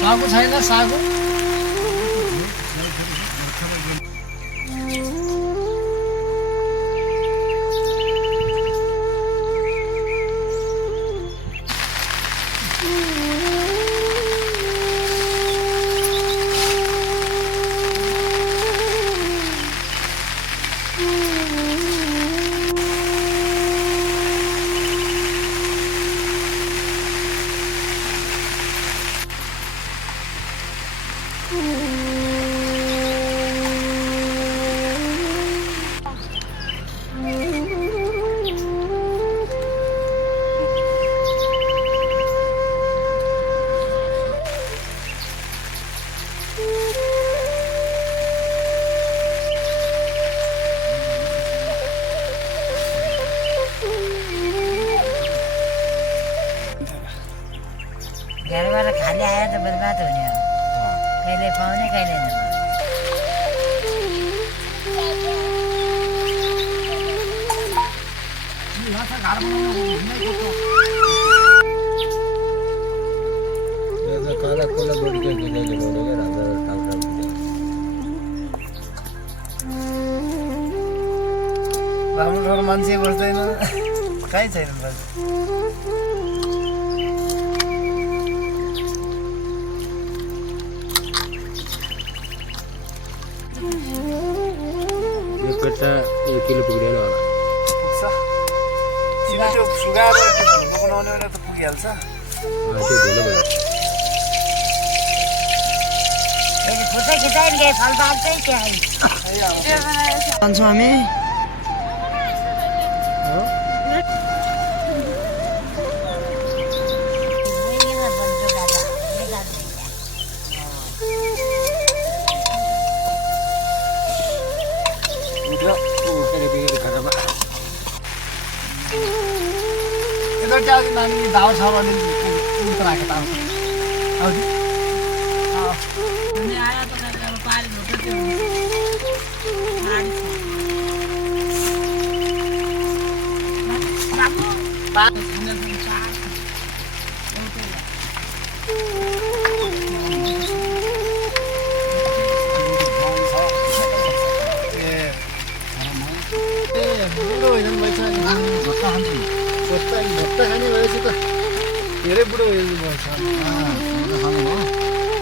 सागु छैन सागु घरबाट खाली आयो त बर्बाद हुने हो कहिले पाउने कहिले नपाउने काला कोला बढी के गिला गिलाउने के राजा टाउटा राम्रो ठाउँमा मान्छे बस्दैन कहीँ छैन बस एक कट्टा 1 किलो पुग्दैन होला त्यो सुगाएर बनाउने भने त पुगिहाल्छ त्यो ढिलो भयो फोटो खिचाइ गए फलबार चाहिँ के जान्छौँ हामी नानी दाउ छ भने उतराएको त भत्ता खाने भएपछि त धेरै बुढो हेर्नुपर्छ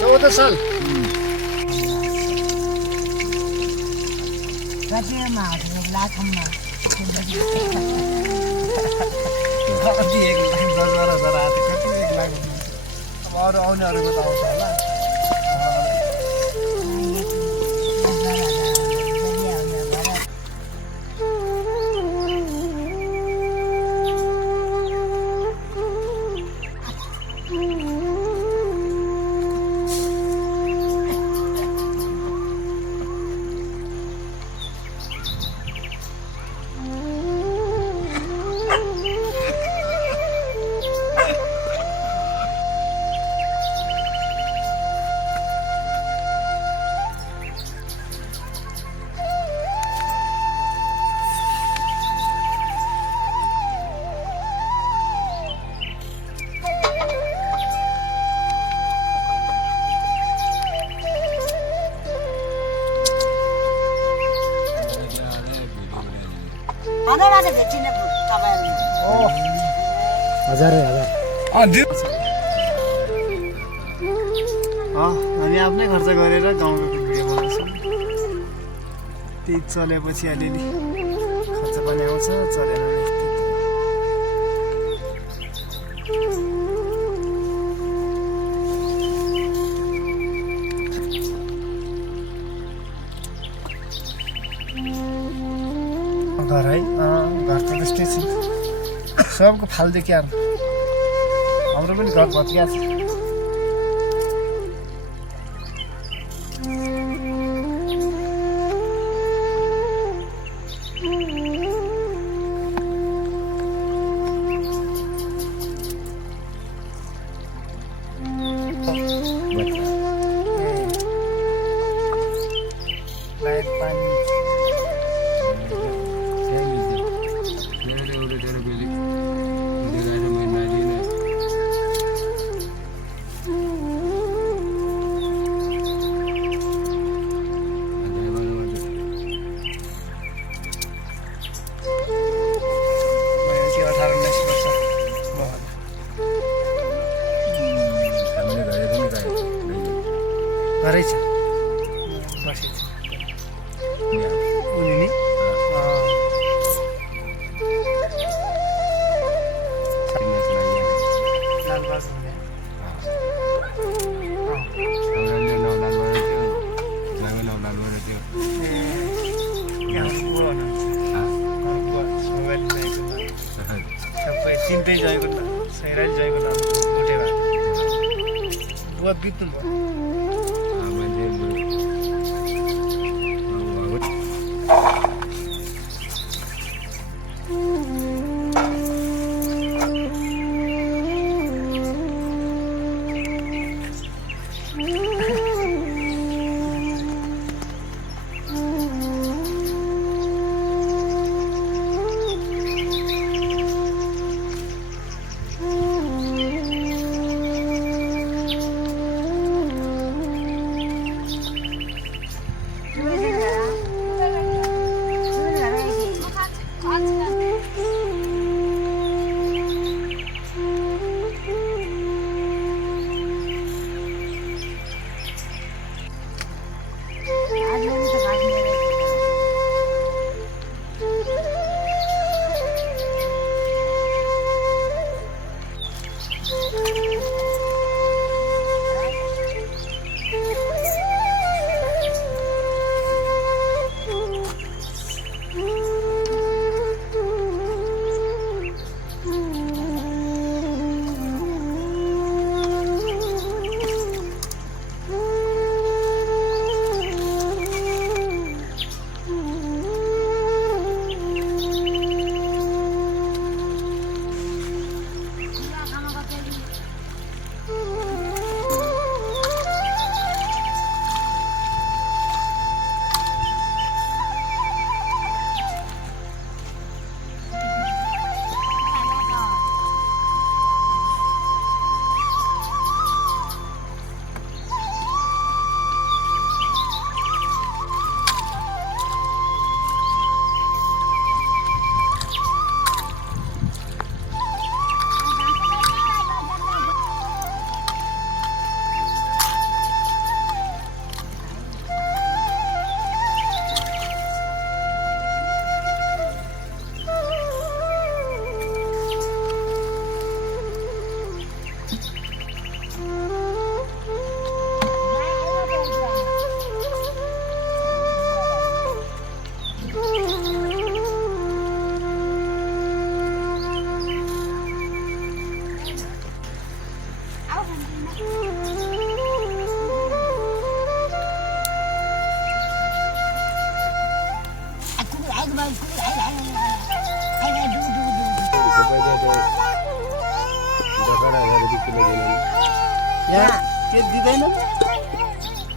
14 साल कतिमा लाखमा अब अरू आउनेहरूको त आउँछ होला हामी आफ्नै खर्च गरेर गाउँको भिडियो बनाउँछौँ त्यही चलेपछि अलिअलि खर्च पनि आउँछ चलेन घर है घर त त्यस्तै छ सबको फाल्दियो क्या हाम्रो पनि घर भत्किया छ भनेपछि 18-19 वर्ष भयो होला। हामीले घरे पनि गएको घरै छ बसेको छ उनी नि लालबाग हुँदै यहाँ बुवा हुनुहुन्छ बुवा मोबाइल ल्याएको सबै तिनटै जयको नाम सैराज जयको नाम उठे भएको बुवा बित्नु भयो यहाँ के दिँदैन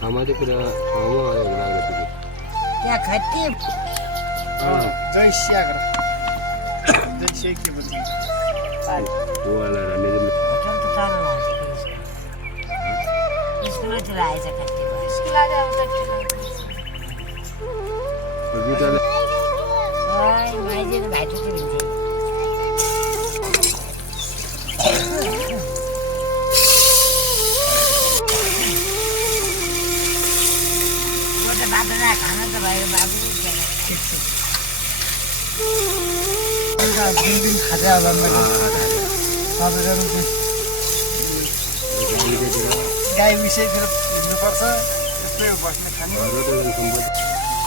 हमारे कुरा लाग्छ त्यहाँ खट्टी जय स्याग्र जय स्या के भन्छ वाला रामेले होटल त टाढो लाग्छ स्कुलतिर आएछ खट्टी स्कुल आज अब गीताले माइजे त भाइ टुटी हुन्छ बाटो खाना त भयो बाबु दिन खाँदै होला मैले गाई विषयतिर हिँड्नुपर्छ यस्तै बस्ने खाने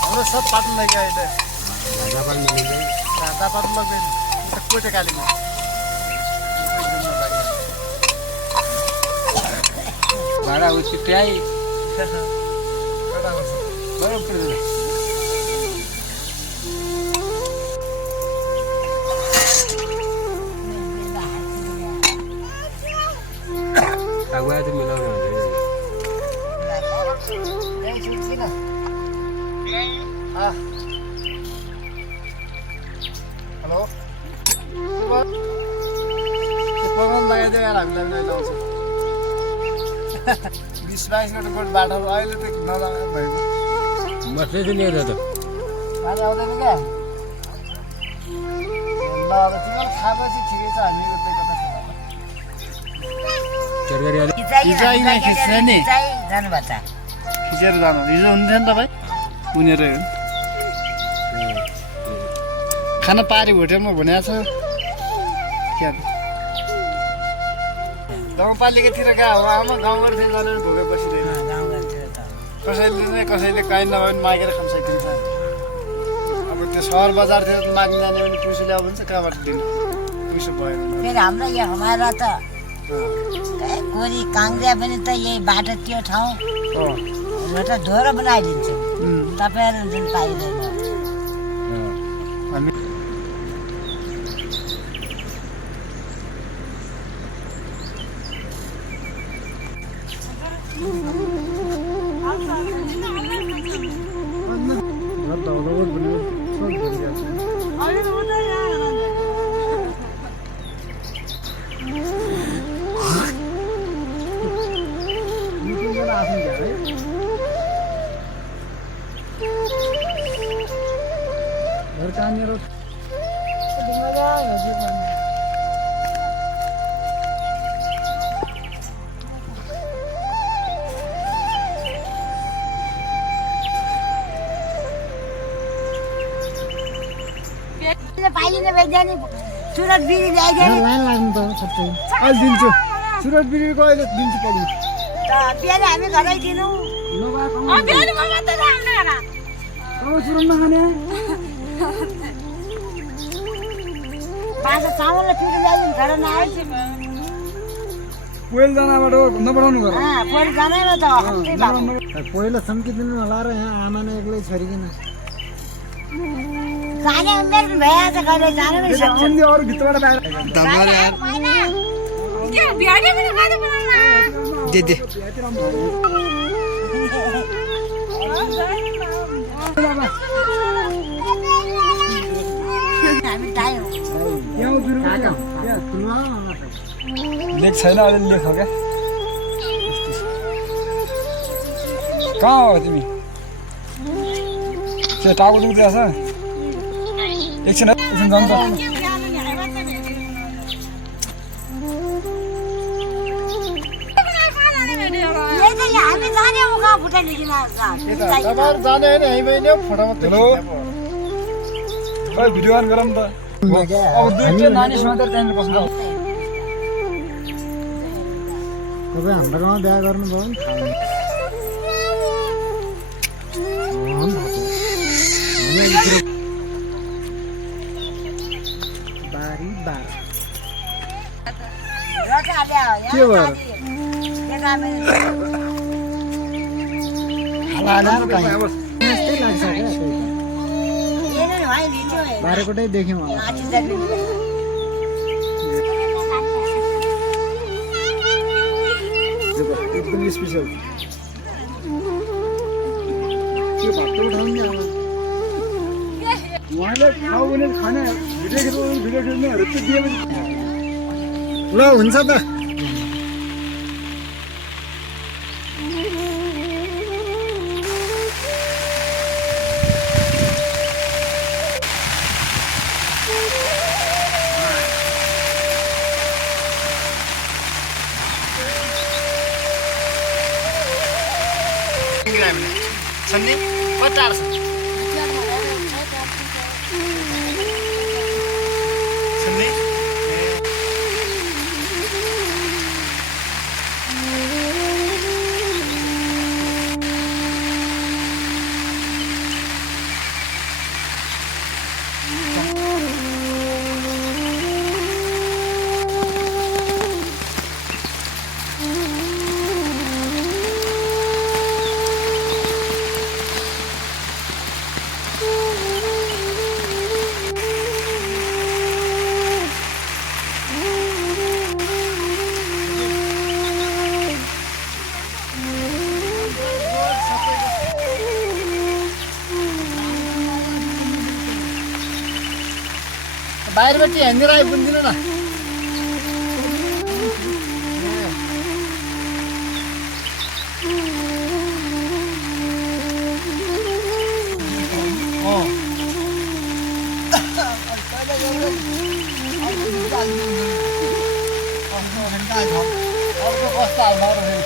हाम्रो सब पात्नु लाग्यो अहिले घाँटा पात्नु लाग्दैन कोटे कालीमा भाडा उचित आइ आगुवा चाहिँ मिलाउने हेलो पगाउनु लगाइदियो यार हामीलाई पनि लाउँछ 20-22 गते गोठ बाटो अहिले त नलगा भएको मसले चाहिँ लिएर त आज आउँदैन क्या ल अब तिमीलाई थाहा भएपछि ठिकै छ हामी उतै कता तरकारी अलि खिचाइ नै खिच्छ नि जानुपर्छ खिचेर जानु हिजो हुन्थ्यो नि तपाईँ उनीहरू खाना पारी होटेलमा भनेको छ क्या गाउँपालिकातिर गएको हो आमा गाउँघरतिर जानु भोकै बसिँदैन कसैले काहीँ नभए पनि मागेर खान सकिन्छ अब त्यो सहर बजारतिर माग्नु जाने भने पैसा ल्याऊ भन्छ कहाँबाट दिनु पैसा भयो फेरि हाम्रो यहाँ हमारा त कोरी काङ्ग्रिया पनि त यही बाटो त्यो ठाउँ र त धोरो बनाइदिन्छु तपाईँहरू जुन पाइँदैन हामी पाइने वैज्ञानिक सुरत बिरी ल्याइदिने लाइन लाग्नु त सबै अहिले दिन्छु सुरत बिरीको अहिले दिन्छु पढ्नु बिहान हामी घरै दिनु सुरतमा खाने बाजा चामल र पिरो ल्याइदिनु घर नआएछ पहिलो जनाबाट नबढाउनु घर पहिलो जाँदैन त पहिलो सम्किदिनु होला र यहाँ आमा नै एक्लै छोरीकिन जाने उमेर पनि भइहाल्छ कहिले जानु पनि सक्छ अरू भित्रबाट बाहिर दे दे हामी टाइम लेख छैन अहिले लेख क्या कहाँ हो तिमी त्यो टाउको दुख्दैछ एकछिन जानु त हामी जाने उखा फुटा लिदिन भिडियो अन गरौँ त अब दुईवटा नानी समातेर त्यहाँनिर बस्नु तपाईँ हाम्रो गाउँमा बिहा गर्नुभयो नि के बाह्रकोटै देख्यौँ एकदम स्पेसल त्यो भात उठाउने अब उहाँले खाऊ भने खाने भिडियो खेल्नेहरू त दियो भने ल हुन्छ त सन्नी कतार सन्नी बाहिरबाट हेरेर आइपुग्दिनु न अर्को कस्तो हाल्नु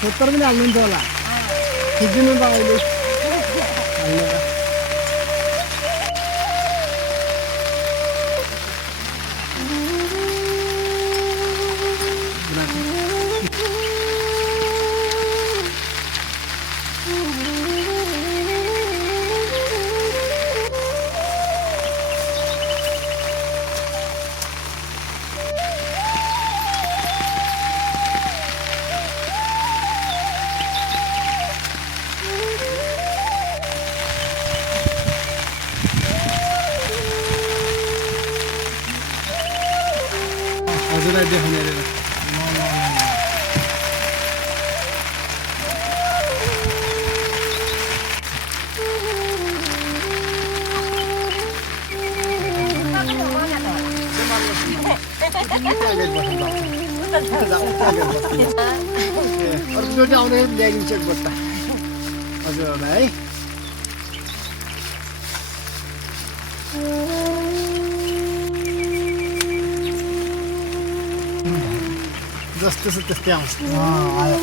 छोतर पनि हाल्नुहुन्छ होला खिचिदिनु त अहिले हजुरलाई देखाउने अरे अर्कोचोटि आउँदाखेरि ल्याइदिन्छ एक बस्ता हजुरहरूलाई है जस्तो छ त्यस्तै आउँछ आयो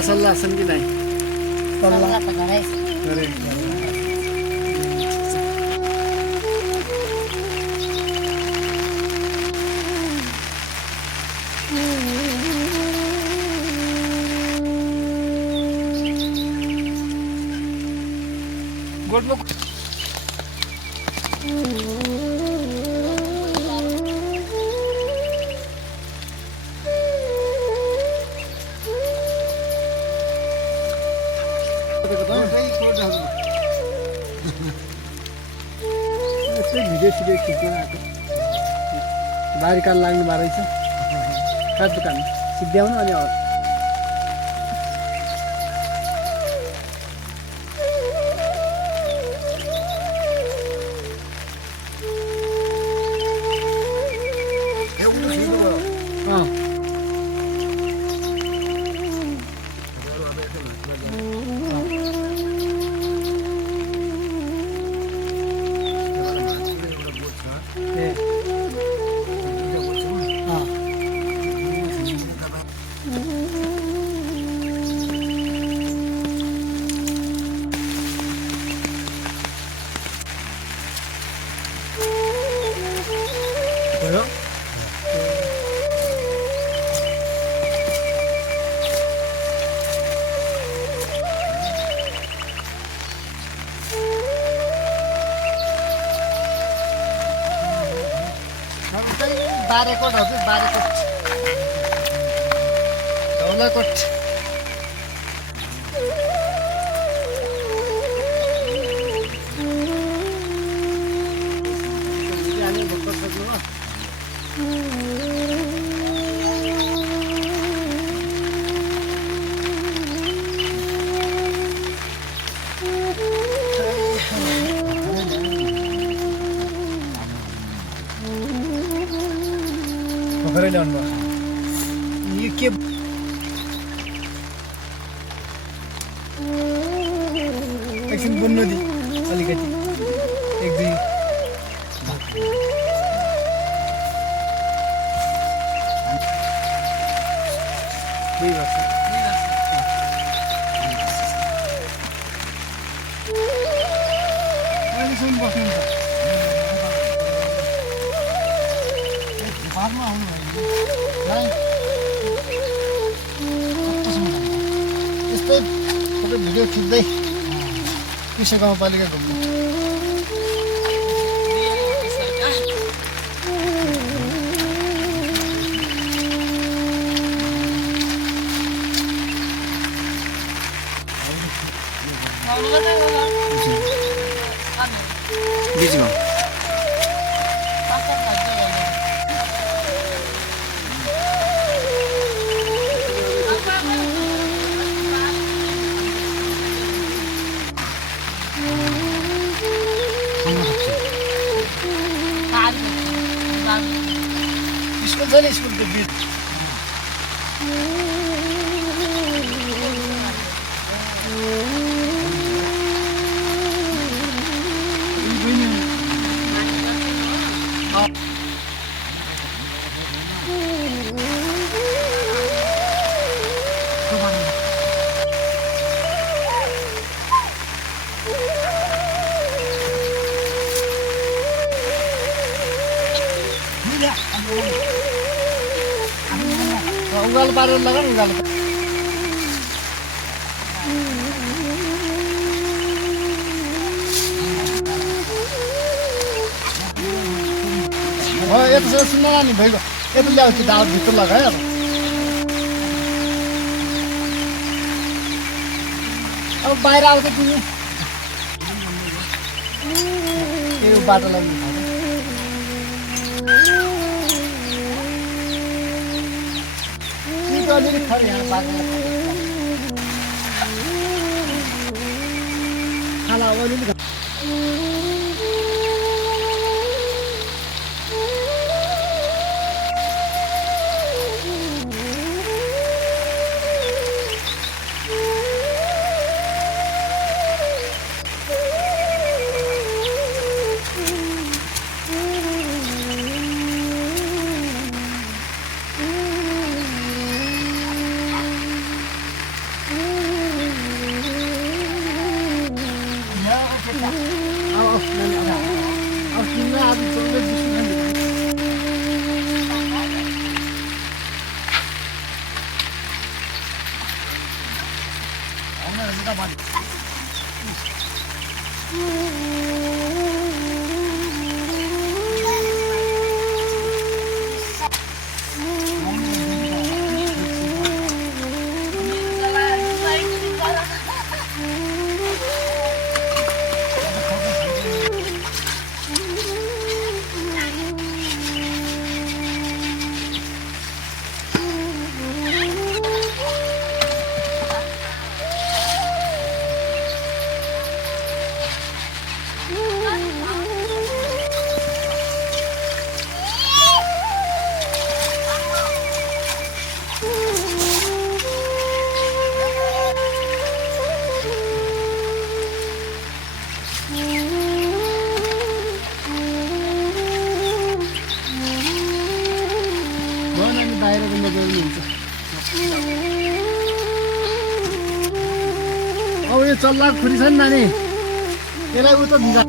सल्लाह छन् कि नै सल्लाह त गरे गोठमा यस्तै भिडियो सिडियो खिच्न आएको बारी कान लाग्नु भएको रहेछ काठ दोकान सिद्ध्याउनु अनि अरू बारेकोट हजुर बारेकोट ढौलाकोट पोखरै ल्याउनु भयो यो के एकछिन बुन्नु दि अलिकति एक दुई वर्ष अहिलेसम्म बस्नुहुन्छ घरमा आउनु भयो है कतिसम्म जान्छ? यस्तै फोटो भिडियो खिच्दै कृषि गाउँपालिका घुम्नु बिचमा स्कुल छ नि स्कुलको बिच उकालो पारेर लगा न उकालो यता सुन्न नि भइगयो यता ल्याऊ कि दाउ भित्र लगायो अब बाहिर आउँछ तिमी यो बाटो लाग्नु अलिअलि खाने यहाँ बाटो खाना अलिअलि बाहिरको मजाले हुन्छ अब यो चल्ला खुरी छ नि नानी यसलाई उता दिँदा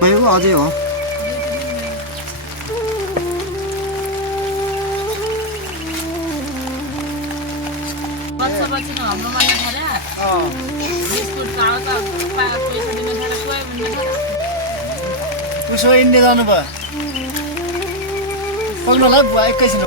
भएको अझै हो उसो इन्डिया जानुभयो पक्नलाई बुवा एकैछिन